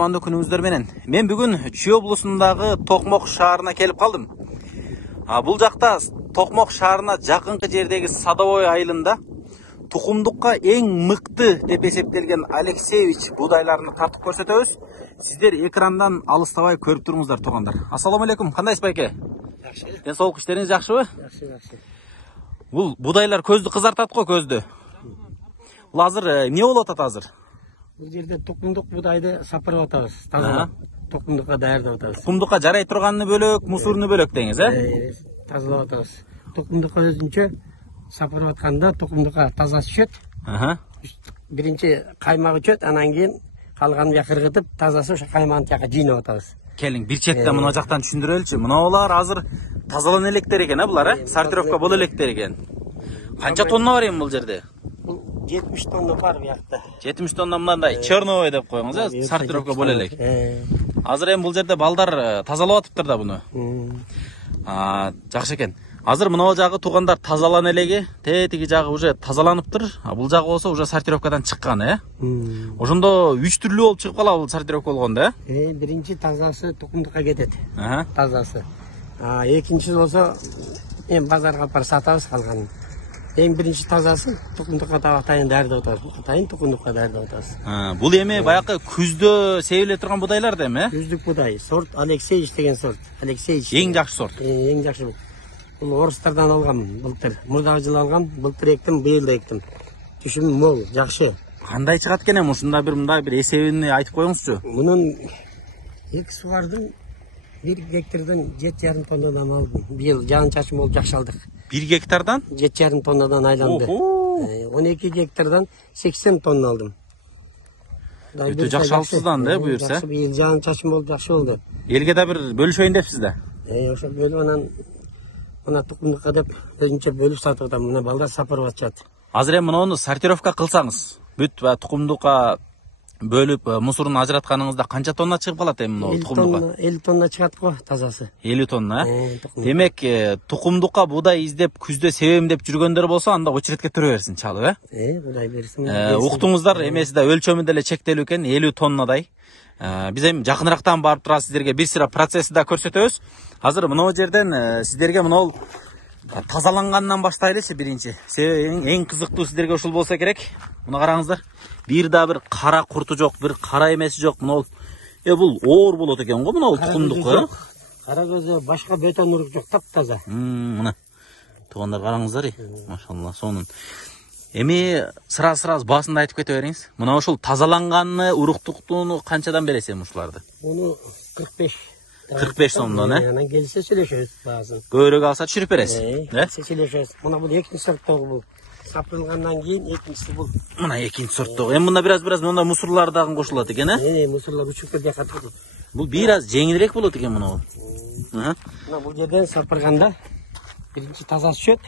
кутмандуу күнүңүздөр менен. Мен бүгүн Чүй облусундагы Токмок шаарына келип калдым. Бул жакта Токмок шаарына жакынкы жердеги Садовой айылында тукумдукка эң мыкты деп эсептелген Алексеевич будайларын тартып көрсөтөбүз. Сиздер экрандан алыстабай көрүп туруңуздар туугандар. Ассаламу алейкум, кандайсыз байке? Жакшы. Ден соолук иштериңиз жакшыбы? Жакшы. Бул будайлар көздү кызартат го, көздү. Бул азыр эмне болуп атат азыр? Бул жерде тукумдук будайды сапырып атабыз. Тазалап тукумдукка даярдап атабыз. Тукумдукка жарай турганын бөлөк, мусурunu бөлөк деңиз, Тазалап атабыз. Тукумдукка өзүнчө сапырып атканда тукумдукка таза түшөт. Биринчи каймак өчөт, анан кийин калганын жака кыргытып, тазасы ошо каймагын жака жыйнап атабыз. Келиң, бир четте мына жактан түшүндүрөлүчү. Мыналар азыр тазалана электер экен, булар, сортировка боло электер экен. Канча тонна бар эми бул жерде? Бул 70 тонна бар буякта. 70 тонна мындай черновой деп коюңуз, сортировка боло элек. Азыр эми бул жерде балдар тазалап атыптыр да буну. Жакшы экен. Азыр мына жагы туугандар тазалана элеги, тетиги жагы уже тазаланыптыр. Бул жагы болсо уже сортировкадан чыккан, Ошондо 3 түрлүү болуп чыгып калабы бул сортировка болгондо, Биринчи тазасы тукумдукка кетет. Тазасы. Экинчиси болсо эми базарга алып барып сатабыз калганын. Эң биринчи тазасы тукумдукка атайын даярдап атабыз. Атайын тукумдукка даярдап атабыз. Бул эми баягы күздө себиле турган будайлар да эми, Күздүк будай, сорт Алексеевич деген сорт. Алексеевич. Эң жакшы сорт. Эң жакшы. Бул орустардан алгам, былтыр. Мурдагы жылы алгам, былтыр эктим, быйыл да эктим. Түшүм мол, жакшы. Кандай чыгат экен эми ушундай бир эсебин айтып коюңузчу. Мунун эки сугардын 1 гектардан 7,5 тоннадан алдым. Быйыл жаан-чачын болуп жакшы алдык. 1 гектардан 7,5 тоннадан айланды. 12 гектардан 80 тонна алдым. Өтө жакшы алыпсыздан да буюрса. Быйыл жаан-чачын болуп жакшы болду. Элге да бир бөлүшөйүн депсиз да. Ошо бөлүп анан мына тукумдукка деп өзүнчө бөлүп сатып атам. Мына балдар сапырып атышат. Азыр эми муну сортировка кылсаңыз, бүт тукумдукка бөлүп мусурун ажыратканыңызда канча тонна чыгып калат эми мына тукумдукка? 50 тонна чыгат го тазасы. 50 тонна, Демек, тукумдукка будай издеп күздө себем деп жүргөндөр болсо, анда очередке тура берсин чалып, Будай берсин. Уктуңуздар, эмеси да өлчөмү деле чектелүү экен, 50 тоннадай. Биз эми жакынырактан барып тура сиздерге бир сыра процессти да көрсөтөбүз. Азыр мына жерден сиздерге мына тазалангандан баштайлычы биринчи. Эң кызыктуу сиздерге ушул болсо керек. Мына караңыздар. Бир да бир кара курту жок, бир кара эмеси жок. Мына бул оор болот экен го, мына тукумдук. Кара көзү, башка бетон урук жок, таптаза. Мына. Туугандар караңыздар, машалла, сонун. Эми сыра-сыраз басында айтып кете бериңиз. Мына ушул тазаланганны, уруктуктууну канчадан бересиз ушуларды? Муну 45 сомдон, Анан келсе сүйлөшөбүз баазын. Көбүрөөк алса түшүрүп бересиз. Сүйлөшөбүз. Мына бул экинчи сорттогу бул. Сапырылгандан кийин экинчиси бул. Мына экинчи сорттогу. Эми мында бир мында мусурлар дагы кошулат экен, Мусурлар учуп келип жатат. Бул бир аз жеңилирээк болот экен мына. Мына бул жерден сапырганда биринчи тазасы түшөт.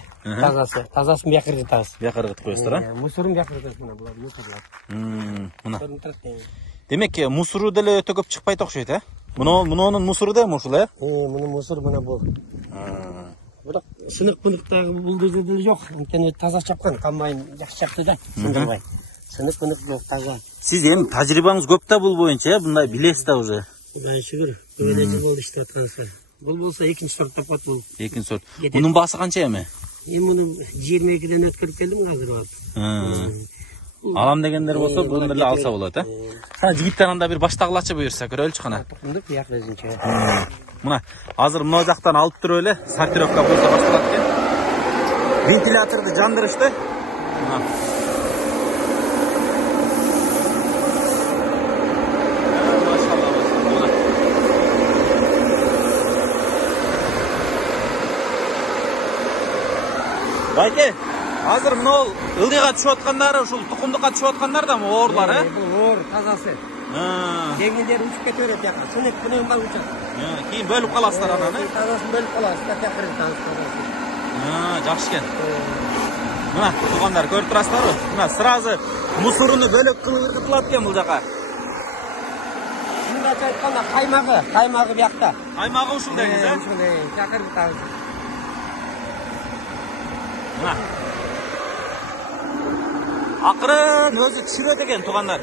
Тазасын бияка кыргытабыз. Бияка кыргытып коесуздар, Мусурун бияка кыргытабыз мына булар мусурлар. Мына. Демек, мусуру деле өтө көп чыкпайт окшойт, Мунун мусуру да ушул, Мунун мусуру мына бул. Бирок сынык-пыныктагы бул жерде деле жок. Анткени таза чапкан, комбайн жакшы чапты да, сындырбай. Сынык-пынык жок, таза. Сиз эми тажрыйбаңыз көп да бул боюнча, мындай билесиз да уже. Кудайга шүгүр. Көбүнчө жыл болду иштеп аткансыз. Бул болсо экинчи сорт тапат бул. Экинчи сорт. Мунун баасы канча эми? Муну 22ден өткөрүп келдим азыр барып. Алам дегендер болсо, буну деле алса болот, Жигиттер анда бир баштагылачы буюрса көрөлүчү кана. Тукумдук бияк өзүнчө. Мына, азыр мына жактан алып туруп эле, сортировка болсо башталат экен. Вентиляторду жандырышты. Байке, азыр мына ылдыйга түшүп аткандары, ушул тукумдукка түшүп аткандар да оорлар, Бул оор, тазасы. Жеңилдери учуп кете берет жака. Сынык менен бар учат. Кийин бөлүп каласыздар анан, Тазасын бөлүп каласыз, такыр тазасы. Жакшы экен. Мына, туугандар көрүп турасыздарбы? Мына сразу мусуруну бөлөк кылып кыргытылат экен бул жака. Мындача айтканда каймагы биякта. Каймагы ушул деңиз, Ушундай, такыр таза. Мына. Акырын өзү түшүрөт экен туугандар.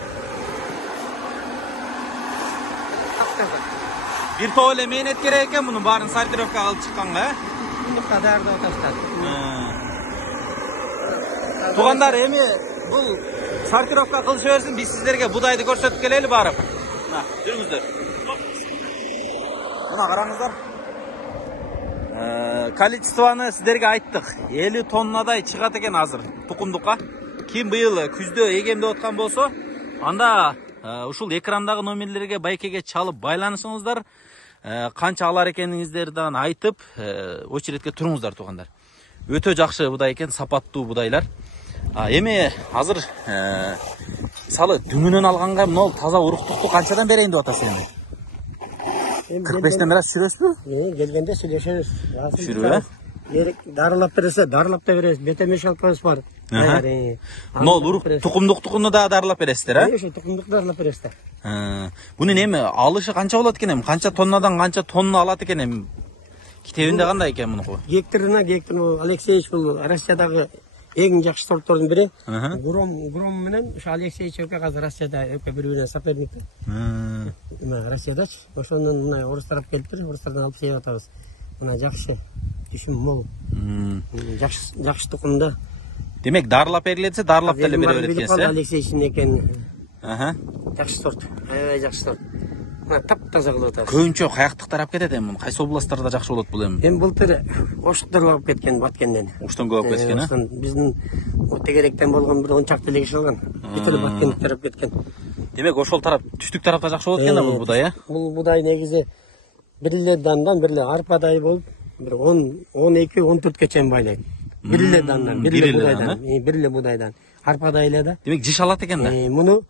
Bir toğ ele meynet gerek eken bunun barın sortirovka kılıp çıkkanга, he? Tukumdukka daярдап атышат. Тугандар, эми бул sortirovka кылыша берсин, биз сиздерге будайды көрсөтүп келели барып. Мына, жүрүңүздөр. Мына караңыздар. Количествоны сиздерге айттык. 50 тоннадай чыгат экен азыр тукумдукка. Ким быйыл күздө эгемдеп аткан болсо, анда ушул экрандагы номерлерге байкеге чалып байланышыңыздар. Канча алар экениңиздерди айтып, очередке туруңуздар туугандар. Өтө жакшы будай экен, сапаттуу будайлар. Эми азыр мисалы дүңүнөн алганга мына таза уруктукту канчадан берейин деп атасыз эми? 45-тен раз сүрөсүзбү? Келгенде сүйлөшөбүз. Сүрүү, Дарылап берсе, дарылап да беребиз. Бетемешалкабыз бар. Мына урук тукумдуктукуну да дарылап бересиздер, а? Ошо тукумдукту дарылап бересиздер. Бунун эми алышы канча болот экен эми? Канча тоннадан канча тонна алат экен эми? Китебинде кандай экен мунуку? Гектарына Алексеевич бул Россиядагы эң жакшы сорттордун бири. Гром менен ошо Алексеевич өкө азыр Россияда өкө бири-биринен соперник. Россиядачы. Ошонун мына орустар келиптир, орустардан алып жеп атабыз. Мына жакшы, түшүм мол. Жакшы тукумда. Демек дарылап берилсе, дарылап деле бере берет экенсиз, э? Алексеевичтин экен. Жакшы сорт. Аябай жакшы сорт. Мына таптаза кылып атабыз. Көбүнчө каяктык тарап кетет эми? Кайсы областтарда жакшы болот бул эми? Эми былтыр Оштор алып кеткен Баткенден. Оштон көп алып кеткен, э? Биздин тегеректен болгон бир 10 чакты эле киши алган. Бүт Баткенден тарап кеткен. Демек ошол тарап, түштүк тарапта жакшы болот экен да бул будай, э? Бул будай негизи бир эле дандан, бир эле арпадай болуп, бир 12-14 чейин байлайт. Бир эле дандан, бир эле будайдан, бир эле будайдан. Арпадай эле да. Демек жиш алат экен да. Муну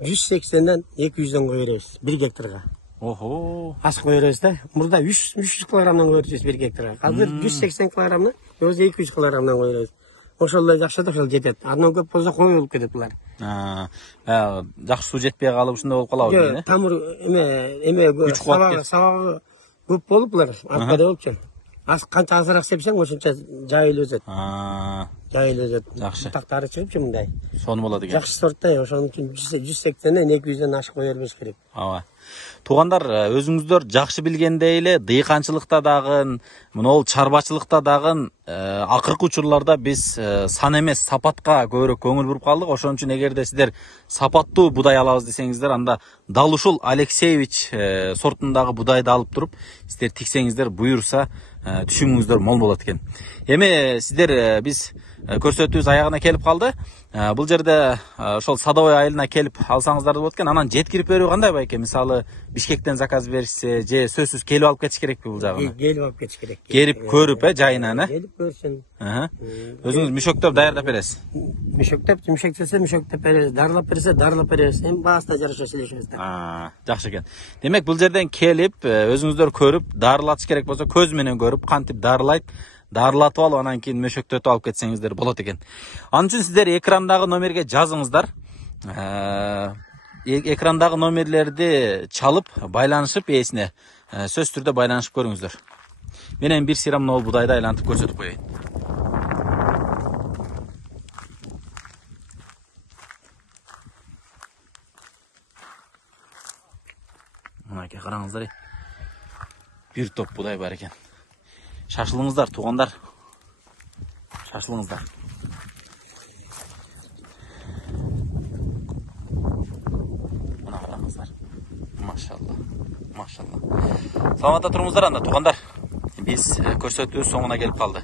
180ден 200дөн кое беребиз 1 гектарга. Охо. Аз кое беребиз да. Мурда 300 килограммдан кое беребиз 1 гектарга. Азыр 180 килограммдан, өзү 200 килограммдан кое беребиз. Ошол эле жакшы да, ошол жетет. Андан көп болсо кой болуп кетет булар. Жакшы суу жетпей калып ушундай болуп калабы дейм, э? Тамыр сабагы көп болуп булар, арпадай болупчу. Канча азыраак сепсең, ошончо жайылып өсөт. Жайылып өсөт. Жакшы. Тактары чыгыпчу мындай. Сону болот экен. Жакшы сортта, ошон үчүн 180ден 200дөн ашык кое бербеш керек. Ооба. Туугандар, өзүңүздөр жакшы билгендей эле дыйканчылыкта дагы, мына чарбачылыкта дагы акыркы учурларда биз сан эмес сапатка көбүрөөк көңүл буруп калдык. Ошон үчүн эгерде сиздер сапаттуу будай алабыз десеңиздер, анда дал ушул Алексеевич сортундагы будайды алып туруп, сиздер тиксеңиздер, буюрса түшүмүңүздөр мол болот экен. Эми сиздер биз көрсөтүүбүз аягына келип калды. Бул жерде ошол Садовой айылына келип алсаңыздар болот экен. Анан жеткирип берүү кандай байке? Мисалы Бишкектен заказ беришсе, же сөзсүз келип алып кетиш керекпи бул жагына? Келип алып кетиш керек. Келип көрүп, жайынан, э? Келип көрсүн. Өзүңүз мүшөктөп даярдап бересиз. Мүшөктөсө мүшөктөп беребиз, дарылап берсе дарылап беребиз. Эми баасына жараша сүйлөшөбүз да. Жакшы экен. Демек бул жерден келип, өзүңүздөр көрүп, дарылатыш керек болсо көз менен көрүп, кантип дарылайт, дарылатып алып, анан кийин мөшөктөтүп алып кетсеңиздер болот экен. Анын үчүн сиздер экрандагы номерге жазыңыздар. Экрандагы номерлерди чалып, байланышып ээсине сөз түрдө байланышып көрүңүздөр. Менен бир сыйра мына будайды айлантып көрсөтүп коеюн. Мынакей караңыздар. Бир топ будай бар экен. Шашылыңыздар, туугандар. Шашылыңыздар. Мына караңыздар. Машалла. Машалла. Саламатта туруңуздар анда, туугандар. Биз көрсөтүү соңуна келип калды.